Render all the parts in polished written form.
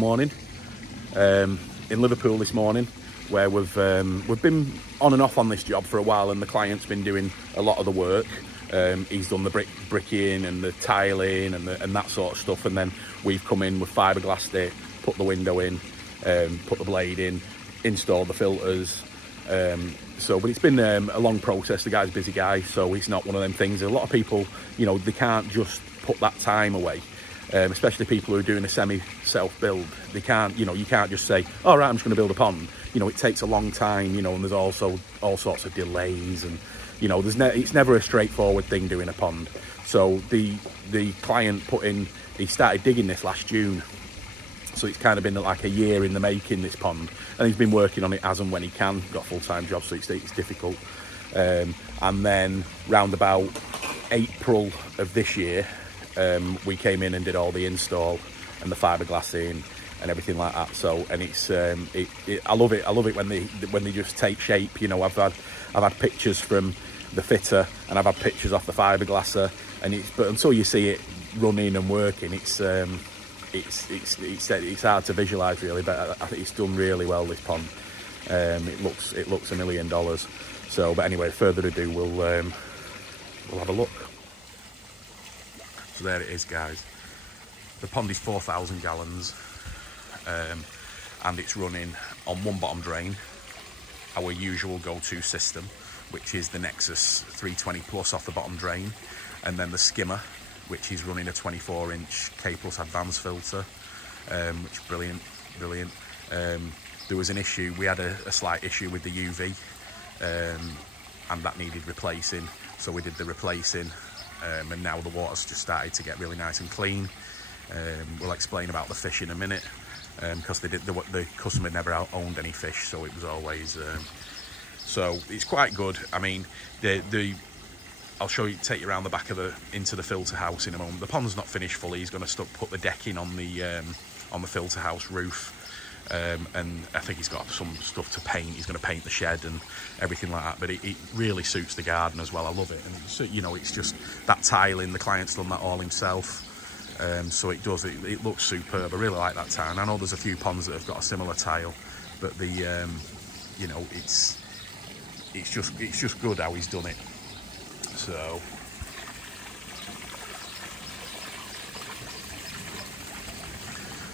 morning in Liverpool this morning, where we've been on and off on this job for a while, and the client's been doing a lot of the work. He's done the bricking and the tiling and that sort of stuff, and then we've come in with fiberglassed it, put the window in, put the blade in, installed the filters. But it's been a long process. The guy's a busy guy, so it's not one of them things. A lot of people, you know, they can't just put that time away, especially people who are doing a semi-self-build. They can't, you know, you can't just say, all right, I'm just going to build a pond. You know, it takes a long time, you know, and there's also all sorts of delays, and, you know, it's never a straightforward thing doing a pond. So the client he started digging this last June. So it's kind of been like a year in the making, this pond, and he's been working on it as and when he can. Got a full-time job, so it's difficult. And then round about April of this year, we came in and did all the install and the fiberglassing and everything like that. So, and it's I love it. I love it when they just take shape. You know, I've had pictures from the fitter, and I've had pictures off the fiberglasser, and but until you see it running and working, it's hard to visualize really. But I think it's done really well, this pond. It looks $1 million. So, but anyway, further ado, we'll have a look. So there it is, guys. The pond is 4,000 gallons, and it's running on one bottom drain, our usual go-to system, which is the Nexus 320 Plus off the bottom drain, and then the skimmer, which is running a 24-inch Kplus advanced filter, which is brilliant. There was an issue, we had a slight issue with the UV, and that needed replacing, so we did the replacing, and now the water's just started to get really nice and clean. We'll explain about the fish in a minute, because the customer never owned any fish, so it was always so it's quite good. I mean, I'll take you around the back into the filter house in a moment. The pond's not finished fully. He's going to put the decking on the filter house roof, and I think he's got some stuff to paint. He's going to paint the shed and everything like that. But it really suits the garden as well. I love it, and you know, it's just that tiling. The client's done that all himself. So it looks superb. I really like that tile. I know there's a few ponds that have got a similar tile, but you know, it's just good how he's done it. So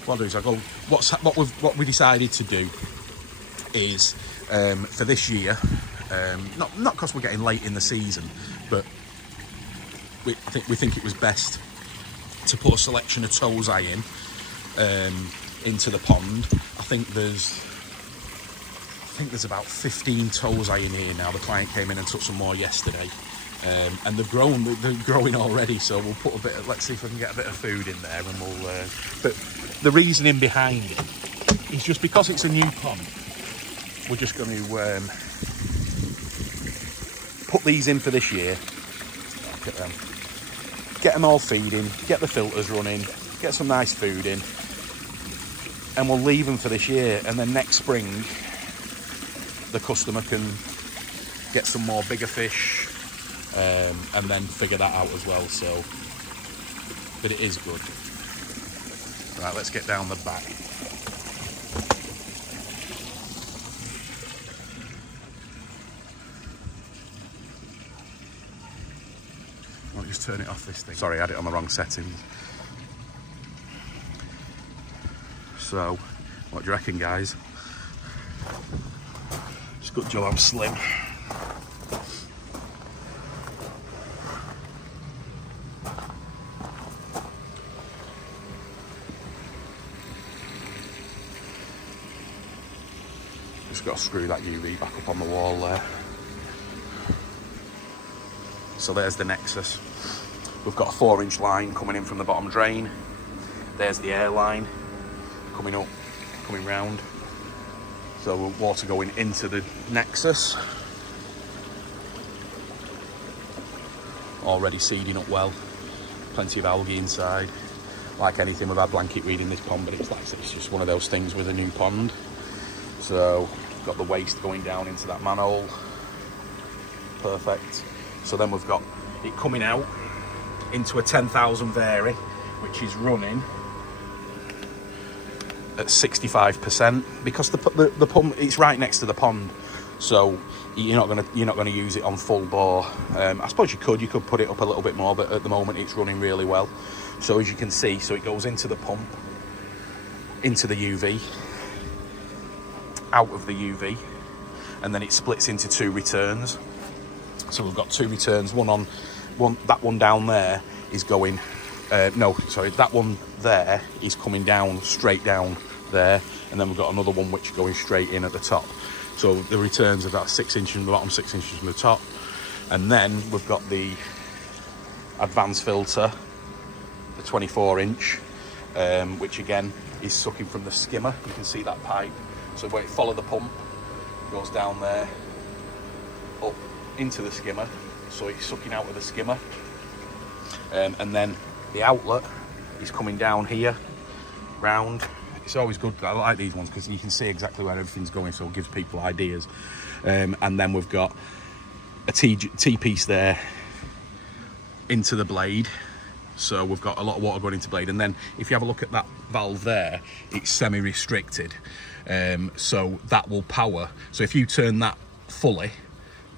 what I'll do is what we decided to do is for this year, not because we're getting late in the season, but we think it was best to put a selection of towseye into the pond. I think there's about 15 towseye in here now. The client came in and took some more yesterday, and they're growing already. So we'll put a bit of, let's see if we can get a bit of food in there, and we'll. But the reasoning behind it is just because it's a new pond. We're just going to put these in for this year. Look at them. Get them all feeding, get the filters running, get some nice food in, and we'll leave them for this year. And then next spring, the customer can get some more bigger fish, and then figure that out as well. So, but it is good. Right, let's get down the back. I'll just turn it off, this thing. Sorry, I had it on the wrong settings. So, what do you reckon, guys? It's good job I'm slim. Just got to screw that UV back up on the wall there. So there's the Nexus. We've got a 4-inch line coming in from the bottom drain. There's the air line coming up, coming round. So water going into the Nexus. Already seeding up well. Plenty of algae inside. Like anything, we've had blanket weeding this pond, but it's just one of those things with a new pond. So got the waste going down into that manhole. Perfect. So then we've got it coming out into a 10,000 Vari, which is running at 65% because the pump, it's right next to the pond, so you're not gonna use it on full bore. I suppose you could put it up a little bit more, but at the moment it's running really well. So as you can see, so it goes into the pump, into the UV, out of the UV, and then it splits into 2 returns. So we've got 2 returns, that one down there is going, that one there is coming down, straight down there, and then we've got another one which is going straight in at the top. So the returns are about 6 inches from the bottom, 6 inches from the top. And then we've got the advanced filter, the 24-inch, which again is sucking from the skimmer. You can see that pipe. So where it follow the pump, goes down there, up into the skimmer. So it's sucking out of the skimmer. And then the outlet is coming down here, round. It's always good. I like these ones because you can see exactly where everything's going, so it gives people ideas. And then we've got a T-piece there into the blade. So we've got a lot of water going into blade. And then if you have a look at that valve there, it's semi-restricted. So that will power. So if you turn that fully,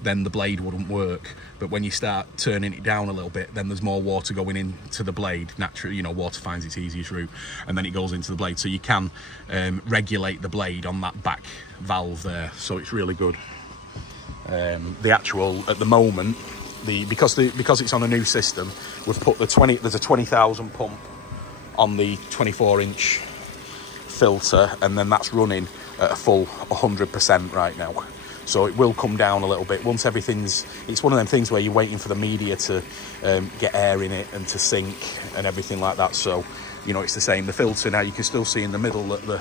then the blade wouldn't work. But when you start turning it down a little bit, then there's more water going into the blade. Naturally, you know, water finds its easiest route, and then it goes into the blade. So you can regulate the blade on that back valve there. So it's really good. The actual, at the moment, because it's on a new system, we've put there's a 20,000 pump on the 24-inch filter, and then that's running at a full 100% right now. So it will come down a little bit once it's one of them things where you're waiting for the media to get air in it and to sink and everything like that. So, you know, it's the same. The filter now, you can still see in the middle that the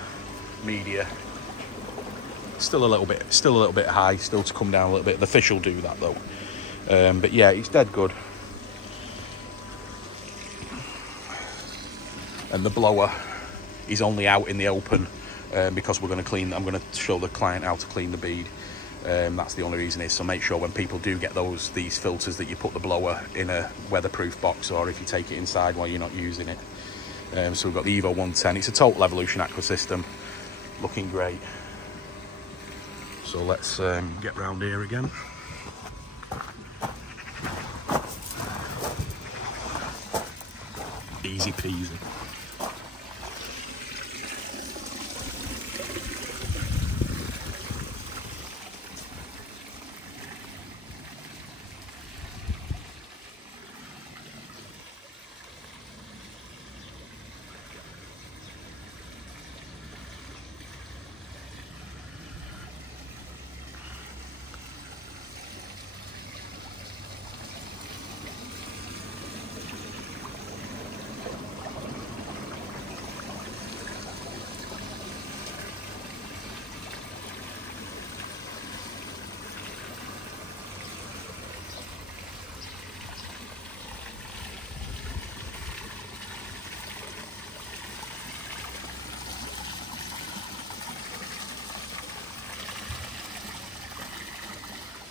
media still a little bit high, still to come down a little bit. The fish will do that though. But yeah, it's dead good. And the blower is only out in the open because we're going to clean. I'm going to show the client how to clean the bead. That's the only reason is, so make sure when people do get these filters that you put the blower in a weatherproof box, or if you take it inside while you're not using it. So we've got the Evo 110. It's a total Evolution aqua system, looking great. So let's get round here again. Easy peasy.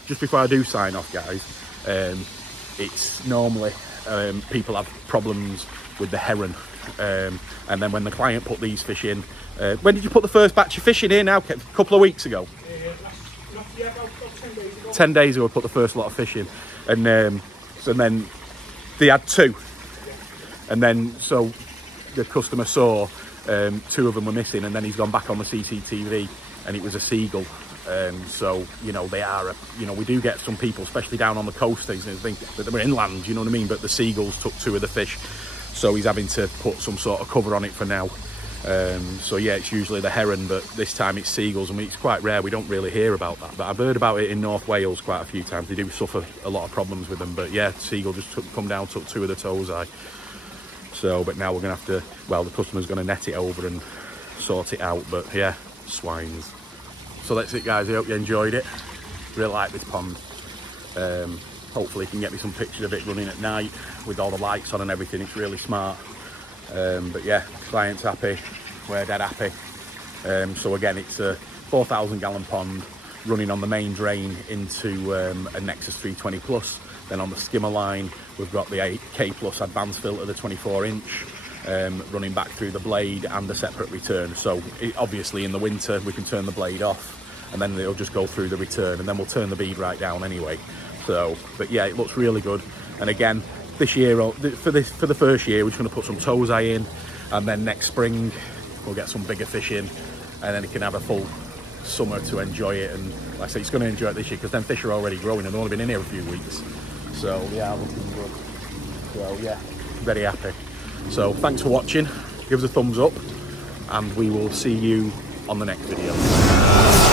Just before I do sign off, guys, it's normally people have problems with the heron, and then when the client put these fish in, when did you put the first batch of fish in here now? A couple of weeks ago? Yeah, about 10 days ago. 10 days ago I put the first lot of fish in, and so then they had 2, and then so the customer saw 2 of them were missing, and then he's gone back on the CCTV and it was a seagull. So, you know, they are, you know, we do get some people, especially down on the coast, they think that we're inland, you know what I mean? But the seagulls took 2 of the fish, so he's having to put some sort of cover on it for now. So yeah, it's usually the heron, but this time it's seagulls. I mean, it's quite rare, we don't really hear about that, but I've heard about it in North Wales quite a few times. They do suffer a lot of problems with them, but yeah, seagull just come down, took 2 of the tozai. So, but now we're gonna have to, well, the customer's gonna net it over and sort it out, but yeah, swines. So that's it, guys. I hope you enjoyed it. Really like this pond. Hopefully you can get me some pictures of it running at night with all the lights on and everything. It's really smart. But yeah, client's happy, we're dead happy. So again, it's a 4,000 gallon pond running on the main drain into a Nexus 320 Plus. Then on the skimmer line, we've got the Kplus advanced filter, the 24-inch. running back through the blade and the separate return. So obviously in the winter we can turn the blade off and then it'll just go through the return, and then we'll turn the bead right down anyway. So, but yeah, it looks really good. And again, this year, for the first year, we're just going to put some tozai in, and then next spring we'll get some bigger fish in, and then it can have a full summer to enjoy it. And like I say, it's going to enjoy it this year because then fish are already growing and they've only been in here a few weeks. So yeah, looking good. So yeah, very happy. So thanks for watching. Give us a thumbs up, and we will see you on the next video.